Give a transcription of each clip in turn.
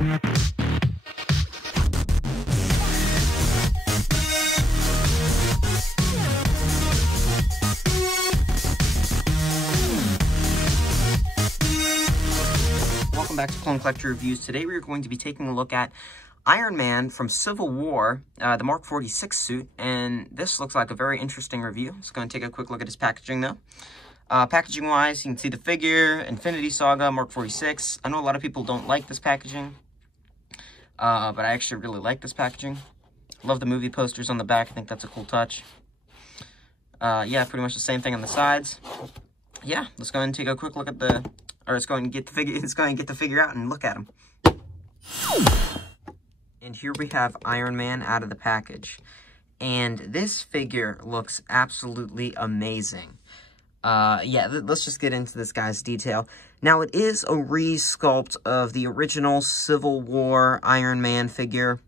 Welcome back to Clone Collector Reviews. Today we are going to be taking a look at Iron Man from Civil War, the Mark 46 suit, and this looks like a very interesting review. Let's go and take a quick look at his packaging though. Packaging-wise, you can see the figure, Infinity Saga, Mark 46. I know a lot of people don't like this packaging, but I actually really like this packaging. Love the movie posters on the back. I think that's a cool touch. Yeah, pretty much the same thing on the sides. Yeah, let's go ahead and take a quick look at the... Or let's go ahead and get the figure. Let's go ahead and get the figure out and look at him. And here we have Iron Man out of the package, and this figure looks absolutely amazing. Yeah, let's just get into this guy's detail. Now, it is a re-sculpt of the original Civil War Iron Man figure,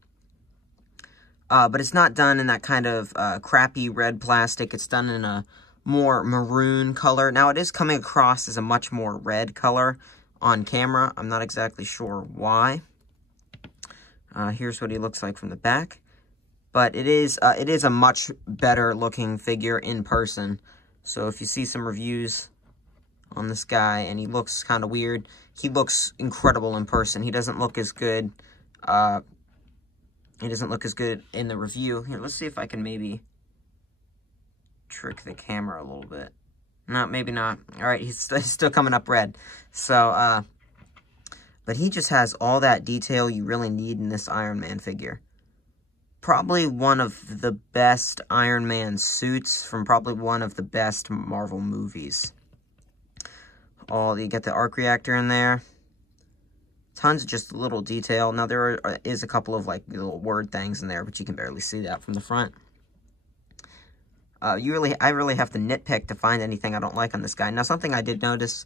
but it's not done in that kind of crappy red plastic. It's done in a more maroon color. Now, it is coming across as a much more red color on camera. I'm not exactly sure why. Here's what he looks like from the back. But it is a much better looking figure in person. So if you see some reviews on this guy and he looks kind of weird, he looks incredible in person. He doesn't look as good. He doesn't look as good in the review. Here, let's see if I can maybe trick the camera a little bit. No, maybe not. All right, he's still coming up red. So, but he just has all that detail you really need in this Iron Man figure. Probably one of the best Iron Man suits from probably one of the best Marvel movies. You get the arc reactor in there. Tons of just little detail. Now, there is a couple of, like, little word things in there, but you can barely see that from the front. I really have to nitpick to find anything I don't like on this guy. Now, something I did notice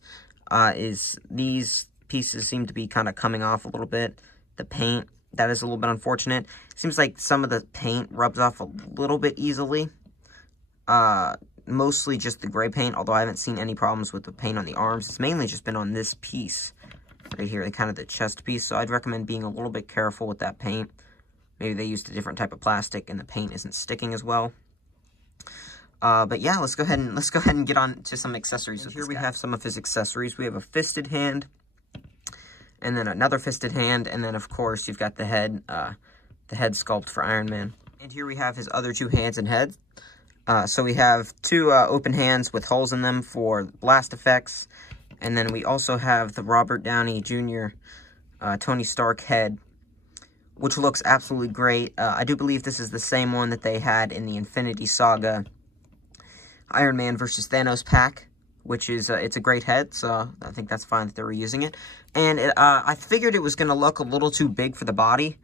is these pieces seem to be kind of coming off a little bit. The paint, that is a little bit unfortunate. Seems like some of the paint rubs off a little bit easily. Mostly just the gray paint, although I haven't seen any problems with the paint on the arms. It's mainly just been on this piece right here, kind of the chest piece. So I'd recommend being a little bit careful with that paint. Maybe they used a different type of plastic and the paint isn't sticking as well. But yeah, let's go ahead and get on to some accessories. And here we have some of his accessories. We have a fisted hand, and then another fisted hand, and then of course you've got the head sculpt for Iron Man. And here we have his other two hands and head. So we have two open hands with holes in them for blast effects, and then we also have the Robert Downey Jr. Tony Stark head, which looks absolutely great. I do believe this is the same one that they had in the Infinity Saga Iron Man versus Thanos pack, which is, it's a great head, so I think that's fine that they were using it. And I figured it was going to look a little too big for the body,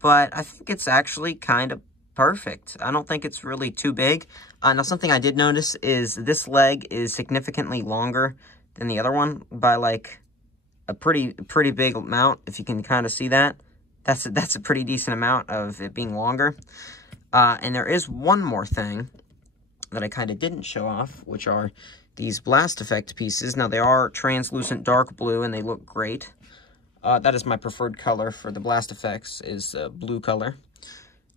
but I think it's actually kind of perfect. I don't think it's really too big. Now, something I did notice is this leg is significantly longer than the other one by, like, a pretty big amount, if you can kind of see that. That's a pretty decent amount of it being longer. And there is one more thing that I kind of didn't show off, which are these blast effect pieces. Now, they are translucent dark blue, and they look great. That is my preferred color for the blast effects, is blue color,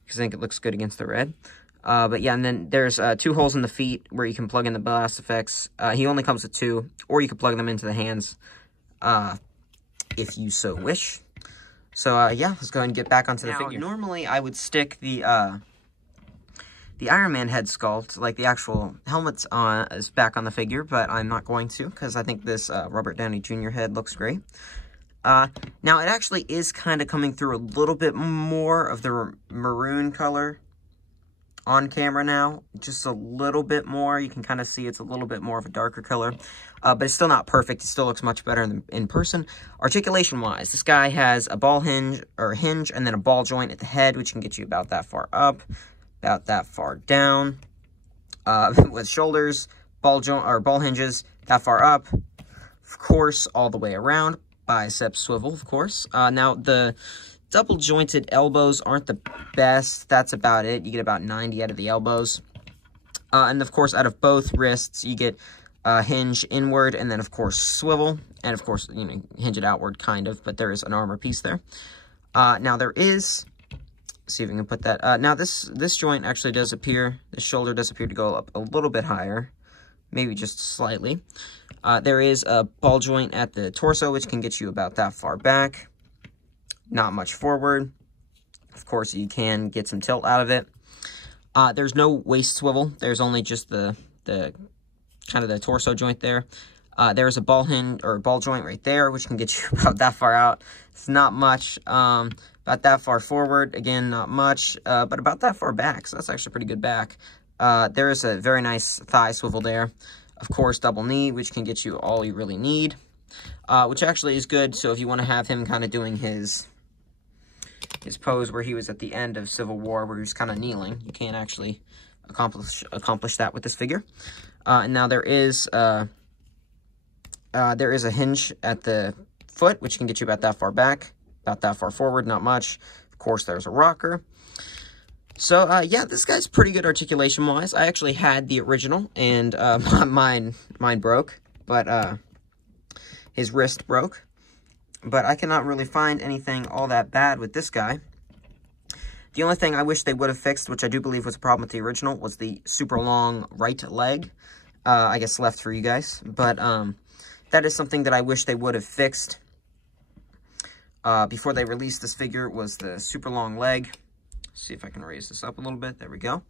because I think it looks good against the red. But yeah, and then there's two holes in the feet where you can plug in the blast effects. He only comes with two, or you can plug them into the hands if you so wish. So, yeah, let's go ahead and get back onto the figure. Normally, I would stick the Iron Man head sculpt, like the actual helmet's is back on the figure, but I'm not going to, because I think this Robert Downey Jr. head looks great. Now, it actually is kind of coming through a little bit more of the maroon color on camera now. Just a little bit more. You can kind of see it's a little bit more of a darker color. But it's still not perfect. It still looks much better in person. Articulation-wise, this guy has a ball hinge, and then a ball joint at the head, which can get you about that far up, about that far down. With shoulders, ball hinges that far up, of course, all the way around. Bicep swivel, of course. Now, the double jointed elbows aren't the best. That's about it. You get about 90 out of the elbows. And of course, out of both wrists, you get hinge inward, and then, of course, swivel. And, of course, you know, hinge it outward, kind of, but there is an armor piece there. Now, there is... see if we can put that. Now, this joint actually does appear... the shoulder does appear to go up a little bit higher. Maybe just slightly. There is a ball joint at the torso, which can get you about that far back. Not much forward. Of course, you can get some tilt out of it. There's no waist swivel. There's only just the kind of the torso joint there. There's a ball hinge or ball joint right there, which can get you about that far out. It's not much. About that far forward, again, not much, but about that far back, so that's actually pretty good back. There is a very nice thigh swivel there. Of course, double knee, which can get you all you really need, which actually is good. So if you want to have him kind of doing his pose where he was at the end of Civil War, where he was kind of kneeling, you can actually accomplish that with this figure. And now there is a hinge at the foot, which can get you about that far back, about that far forward, not much. Of course, there's a rocker. So, yeah, this guy's pretty good articulation-wise. I actually had the original, and mine broke, but his wrist broke. But I cannot really find anything all that bad with this guy. The only thing I wish they would have fixed, which I do believe was a problem with the original, was the super long right leg. I guess left for you guys. But that is something that I wish they would have fixed before they released this figure, was the super long leg. See if I can raise this up a little bit. There we go.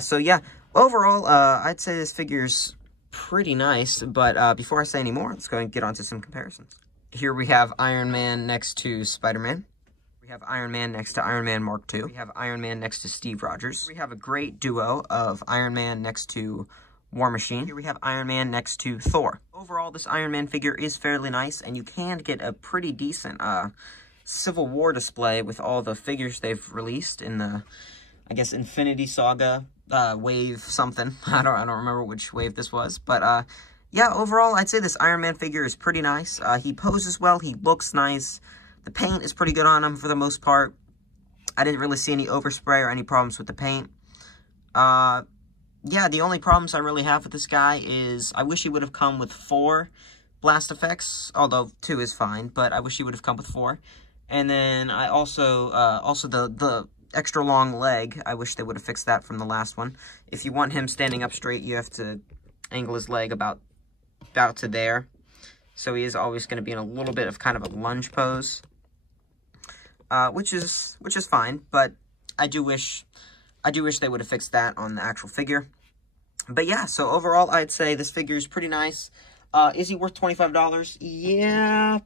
So, yeah, overall, I'd say this figure's pretty nice. But before I say any more, let's go and get on to some comparisons. Here we have Iron Man next to Spider-Man. We have Iron Man next to Iron Man Mark II. We have Iron Man next to Steve Rogers. We have a great duo of Iron Man next to War Machine. Here we have Iron Man next to Thor. Overall, this Iron Man figure is fairly nice, and you can get a pretty decent Civil War display with all the figures they've released in the, I guess, Infinity Saga wave something. I don't remember which wave this was, but yeah, overall, I'd say this Iron Man figure is pretty nice. He poses well. He looks nice. The paint is pretty good on him for the most part. I didn't really see any overspray or any problems with the paint. Yeah, the only problems I really have with this guy is I wish he would have come with 4 blast effects, although 2 is fine, but I wish he would have come with 4. And then I also the extra long leg, I wish they would have fixed that from the last one. If you want him standing up straight, you have to angle his leg about to there. So he is always going to be in a little bit of kind of a lunge pose, which is fine. But I do wish they would have fixed that on the actual figure. But yeah, so overall, I'd say this figure is pretty nice. Is he worth $25? Yeah.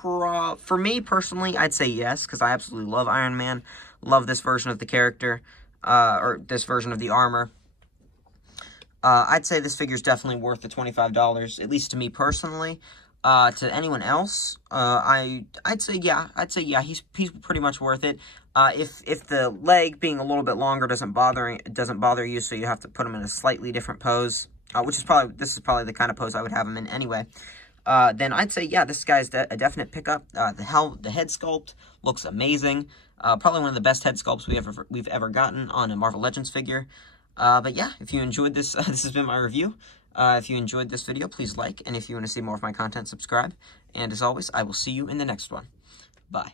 For me, personally, I'd say yes, because I absolutely love Iron Man. Love this version of the character, or this version of the armor. I'd say this figure is definitely worth the $25, at least to me personally. To anyone else, I'd say yeah. He's pretty much worth it. If the leg being a little bit longer doesn't bother you, so you have to put him in a slightly different pose, this is probably the kind of pose I would have him in anyway. Then I'd say, yeah, this guy's a definite pickup. The head sculpt looks amazing. Probably one of the best head sculpts we've ever gotten on a Marvel Legends figure. But yeah, if you enjoyed this, this has been my review. If you enjoyed this video, please like, and if you want to see more of my content, subscribe. And as always, I will see you in the next one. Bye.